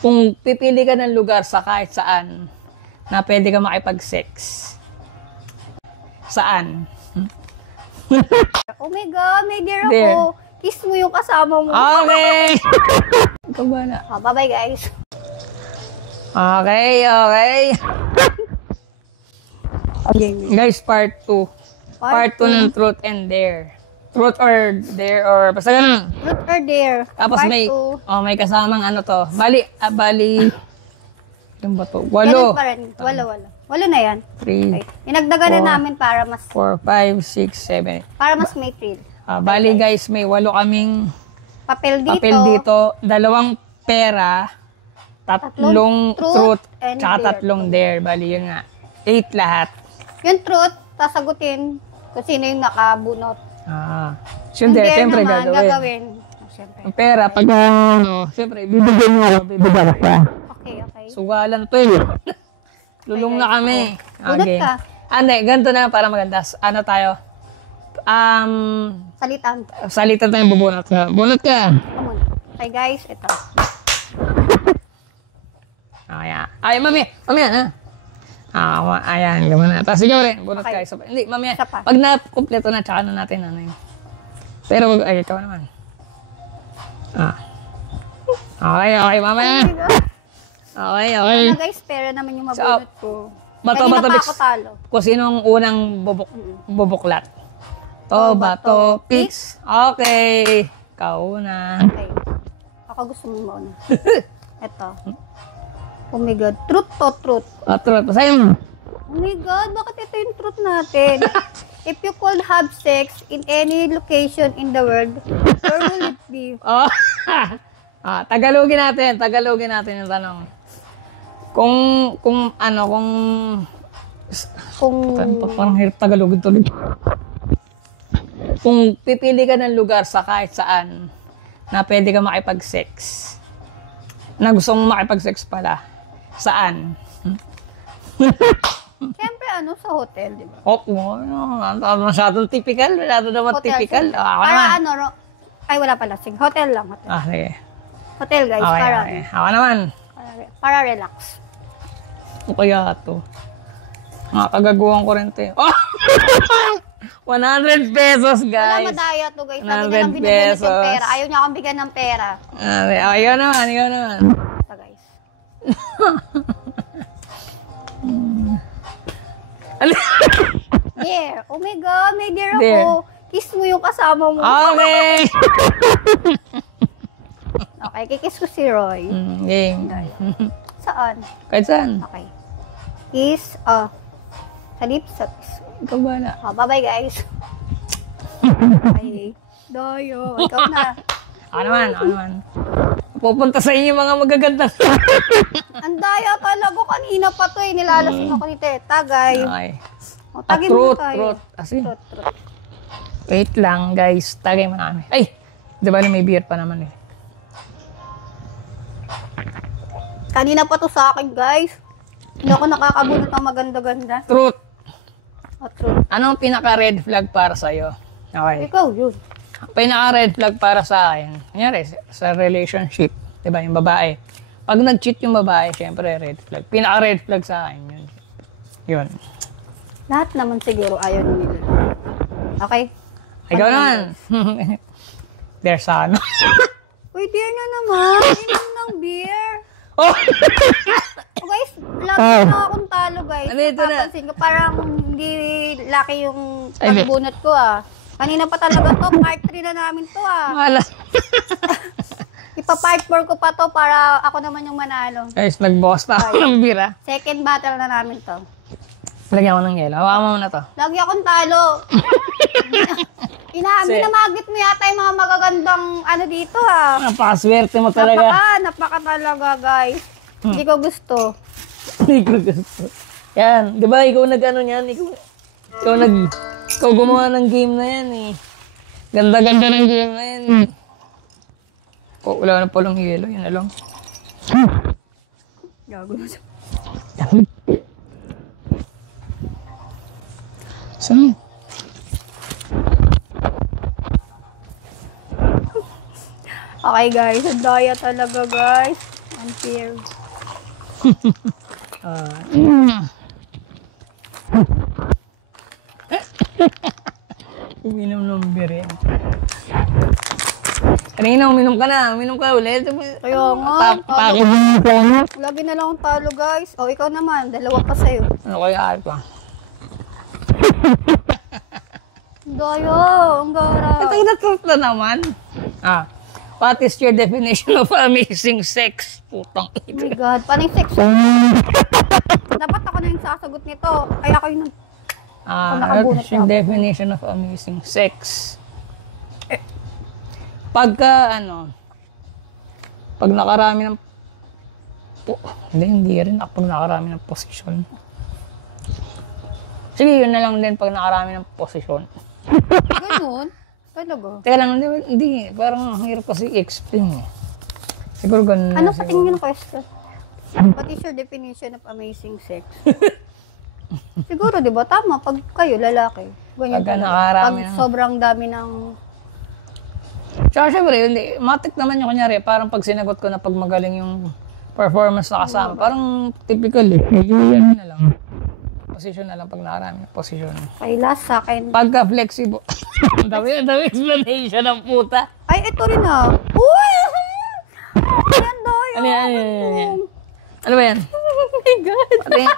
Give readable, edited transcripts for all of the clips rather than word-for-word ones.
Kung pipili ka ng lugar sa kahit saan na pwede ka makipag-sex, saan? Oh my God, may dear ako. Kiss mo yung kasama mo. Okay! Ikaw ba na? Bye-bye guys. Okay. Okay. Guys, part 2. Part 2 ng Truth and Dare. Truth or Dare or basta ganun. Truth or Dare. Tapos part may 2. may kasamang ano to. Bali yung ba to? 8. Ganun pa rin. Walo na yan. 3, Okay. Inagdagan na namin para mas 4, 5, 6, 7. para mas may thrill. Bali guys, may 8 kaming Papel dito, 2 pera, 3 truth, and tsaka 3 dare. Bali yun nga. 8 lahat. Yung truth, sasagutin kung sino yung nakabunot. Yung dare, siyempre gagawin. Siyempre. Ang pera, pag siyempre, bibigyan mo ako, bibigyan ako. Okay. Sugalan to eh. Lulong na kami. Bunot ka. Hindi, ganito na para maganda. Ano tayo? Salitan tayong bubunot ka. Bunot ka. Come on. Okay guys, ito. Ay, mamaya na. Ayan, gumana. Tapos ikaw rin, bunot ka. Hindi, mamaya. Pag na-kompleto na, tsaka na natin ano yun. Pero, ikaw naman. Okay, mamaya. Okay. Ano guys, pera naman yung mabunot ko. Bato, kung sinong unang bubuklat. Bato, pix. Okay. Ikaw na. Okay. Ako gusto mo mauna. Ito. Oh my God. Truth to truth. Truth. Basahin mo. Oh my God. Bakit ito yung truth natin? If you could have sex in any location in the world, where will it be? Tagalogin natin yung tanong. Kung parang hirap Tagalogin to. Kung pipili ka ng lugar sa kahit saan na pwede ka makipag-sex, na gusto mong makipag-sex pala, saan? Siyempre, sa hotel, di ba? Masyadong typical. Masyado naman typical. Para ay wala pala. Sige, hotel lang. Sige. Hotel guys, Okay. Ako naman. Para relax. O kaya ito. Mga kagaguhan ko rin ito. 100 pesos, guys. Wala madaya to guys. Sabi niya lang binibunot yung pera. Ayaw niya akong bigyan ng pera. Ayaw naman. Ito guys. Dear. Oh my God, may dear ako. Kiss mo yung kasama mo. Okay. Okay, kikiss ko si Roy. Game. Saan? Kahit saan. Okay. Kiss, sa lips, sa kiss. Ikaw ba na? Bye-bye guys. Okay. Doyo, ikaw na. Ako naman. Pupunta sa inyo mga magaganda. Ang daya talaga kanina pa to eh. Nilalasing ako ni Teta, guys. Okay. Tagin mo tayo. Truth. Wait lang, guys. Tagay mo na kami. Ay! Di ba may beer pa naman eh. Kanina pa to sa akin, guys. Hindi ako nakakabunot ng maganda-ganda. Truth. Truth. Anong pinaka-red flag para sa'yo? Okay. Ikaw, yun. Pinaka-red flag para sa akin, kunyari, sa relationship, di ba, yung babae. Pag nag-cheat yung babae, syempre, red flag. Pinaka-red flag sa akin, yun. Lahat naman siguro ayaw nila. Okay? Ikaw naman. There's ano. Uy, dear na naman. Inom ng beer. Oh! Guys, lagi na akong talo, guys. Ito na. Napapansin ko, parang hindi laki yung pagbunot ko, Kanina pa talaga to, part 3 na namin to, Malas. Ipa-part 4 ko pa to para ako naman yung manalo. Guys, nag-boss na ako ng beer, Second battle na namin to. Lagyan ko ng yelo. Hawakan mo na to. Lagi akong talo. Minamagit mo yata yung mga magagandang dito, Napakaswerte mo talaga. Napaka talaga, guys. Hindi ko gusto. Hindi ko gusto. Yan. Di ba, ikaw nag-ano niyan? Ikaw gumawa ng game na yan, eh. Ganda-ganda ng game na yan, eh. Wala na palang yelo. Yan na lang. Gago na siya. Saan? Okay, guys. Ang daya talaga, guys. Unfair. Uminom ng beer yan. Kanina, uminom ka na. Uminom ka ulit. Kaya nga. Pakit mo ka na. Lagi na lang akong talo, guys. O, ikaw naman. Dalawa pa sa'yo. Ano kaya ito? Dayo, ang gara. Ito yung truth na naman. What is your definition of amazing sex? Putang Oh ito. my God. Paano yung sex? Dapat ako na yung sasagot nito. Ay, ako yung What is your definition of amazing sex? Pagka, pag nakarami ng hindi rin ako pag nakarami ng posisyon. Sige, yun na lang din pag nakarami ng posisyon. Ganun? Talaga? Teka lang, hindi. Parang ang hirap kasi i-explain eh. Siguro ganun na Ano siguro. pating yung question? What is your definition of amazing sex? Siguro, di ba? Tama. Pag kayo, lalaki. Ganyan Pagka talaga. nakarami Pag ng- sobrang dami ng... Tsaka syempre, hindi. Matik naman yung kunyari. Parang pag sinagot ko na pag magaling yung performance na kasama. Parang typical eh. Yan na lang. Posisyon na lang pag nakarami ng posisyon. Kay last sa akin. Pagka flexible. Ang dami explanation ng puta. Ay, ito rin ah. Uy! Yan doy. Ano yan? Ano yan? Ano ba yan? Oh my God. Ano yan?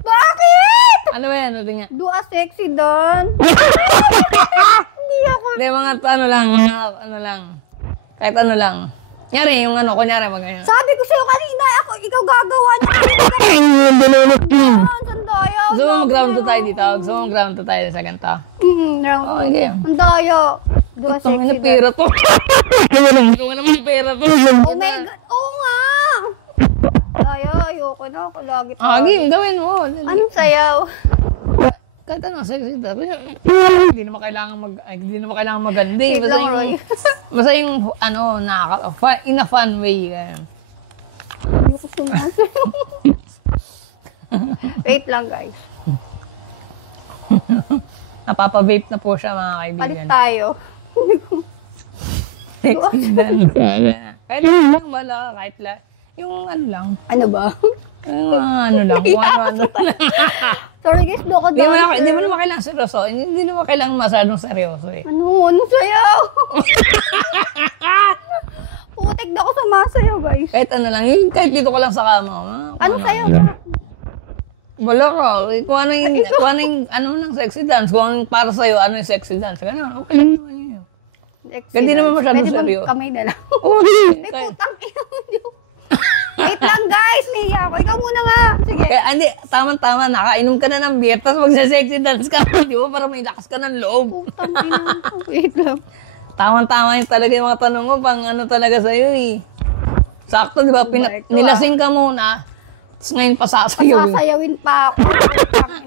Bakit? Ano ba yan? Ano yan? Do a sexy don. Hindi ako. Hindi, mga ano lang. Kahit ano lang. Kunyari, yung kunyari, ganyan. Sabi ko sa'yo kanina, ikaw gagawa niya. Sandayo. Gusto mo mag-round to tayo dito? Gusto mo mag-round to tayo sa ganito? Round. Oh, okay. Sandayo. Do a Itong sexy don. pera to. Hindi ko naman pera to. Oh my God. Oo nga. Tayo, ayoko na. Ako lagi tayo. Game, gawin mo. Anong sayaw? Kahit ano, sexy tayo. Hindi naman kailangan magandi. Wait lang, Roy. Basta yung, in a fun way. Ayoko sumasayaw. Wait lang, guys. Napapa-vape na po siya, mga kaibigan. Palit tayo. Sexy dance. Kahit lang, wala. Kahit lang. Yung lang. Ano ba? Yung lang. Kung ano lang. Sorry guys, do ko dancer. Hindi mo naman kailangan seryoso. Hindi naman kailangan masyadong seryoso eh. Anong sayaw? Putik na ako sumasayaw, guys. Kahit ano lang. Kahit dito ko lang sa kama. Anong sayaw? Wala ka. Kung ano yung lang sexy dance. Kung ano yung para sa'yo, ano yung sexy dance. Ganun. Okay lang naman yun. Hindi naman masyadong seryoso. Pwede kamay na lang. Oo, May putang ina. Wait lang, guys. Nahiya ako. Ikaw muna nga. Sige. Kaya, hindi, tama-tama, nakainom ka na ng beer, tapos magsa-sexy dance ka, di ba? Para may lakas ka ng loob. Putang ina. Wait lang. Tama-tama yung talaga yung mga tanong mo, pang ano talaga sa'yo eh. Sakto, di ba? Nilasing ka muna, tapos ngayon pasasayaw. Pasasayawin pa ako.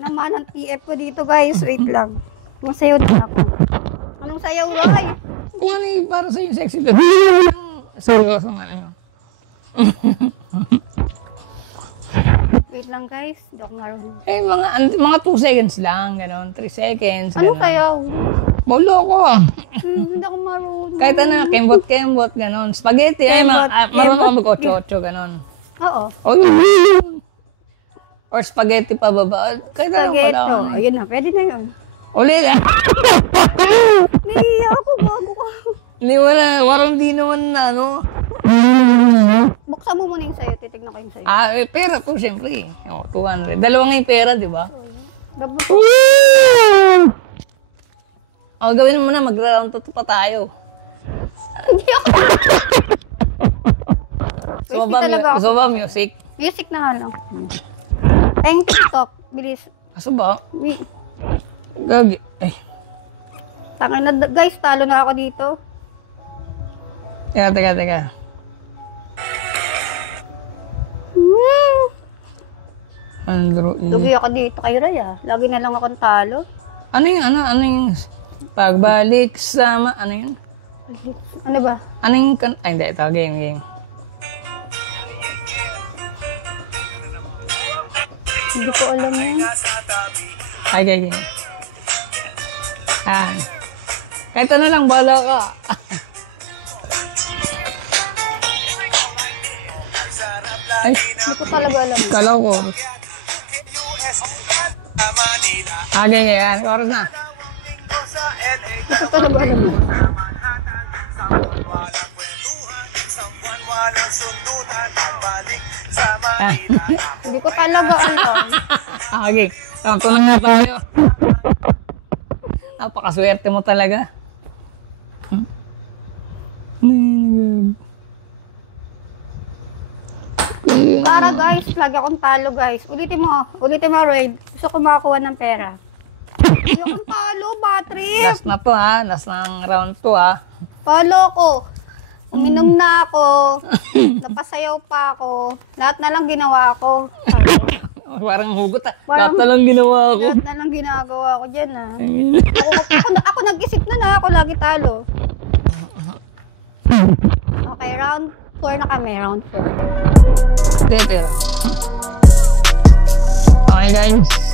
Naman ang TF ko dito, guys. Wait lang. Masayaw na ako. Anong sayaw, Roy? Kung ano yung para sa'yo sexy dance. Seryoso nga ano. Wait lang, guys. Hindi ako marunong. Eh, mga 2 seconds lang, gano'n. 3 seconds, Anong gano'n. sayaw? Bolo ko ah. Hindi ako marunong. Kahit ano, kembot, gano'n. Spaghetti, marunong ako mag-ocho-ocho, gano'n. Oo. Oh, or spaghetti pa baba. Kahit ano Spaghetti. pala. Ayun na, pwede na yun. Uli na. Nahiya ako bago ko. Hindi mo na, warang di naman na, no? Buksan mo muna yung sayo. Titignan ko yung sayo. Pera po, siyempre. 200. Dalawa nga yung pera, di ba? Double. Gawin mo na, mag-round to pa tayo. Hindi ako. Gusto ba music? Music na nga lang. Tayong TikTok. Bilis. Kaso ba? Wait. Gagi. Ay. Tangin na, guys. Talo na ako dito. Teka. Andrew E. Lugi ako dito kay Raya. Lagi na lang akong talo. Ano yung pagbalik sa ano yun? Ano ba? Ano yung ay hindi, ito, game. Hindi ko alam yan. Ay, game. Kahit ano lang, bala ka. Ay, Hindi ko talaga alam. kala ko chorus. Okay, yan. Chorus na. Hindi ko talaga alam. Ah. Hindi ko talaga alam. Okay. Tunang na tayo. Napakaswerte mo talaga. Para guys, lagi akong talo guys. Ulitin mo Raid. Gusto ko makakuha ng pera. Hindi akong talo, battery. Last na to ha. Last ng round 2 ha. Talo ko. Uminom na ako. Napasayaw pa ako. Lahat na lang ginawa ko. Parang hugot ha. Parang- Lahat na lang ginawa ko. Lahat na lang ginagawa ko dyan ah. Ako nag-isip na na. Ako lagi talo. Okay, round 4 na kami. Round 4. Pero. Okay guys.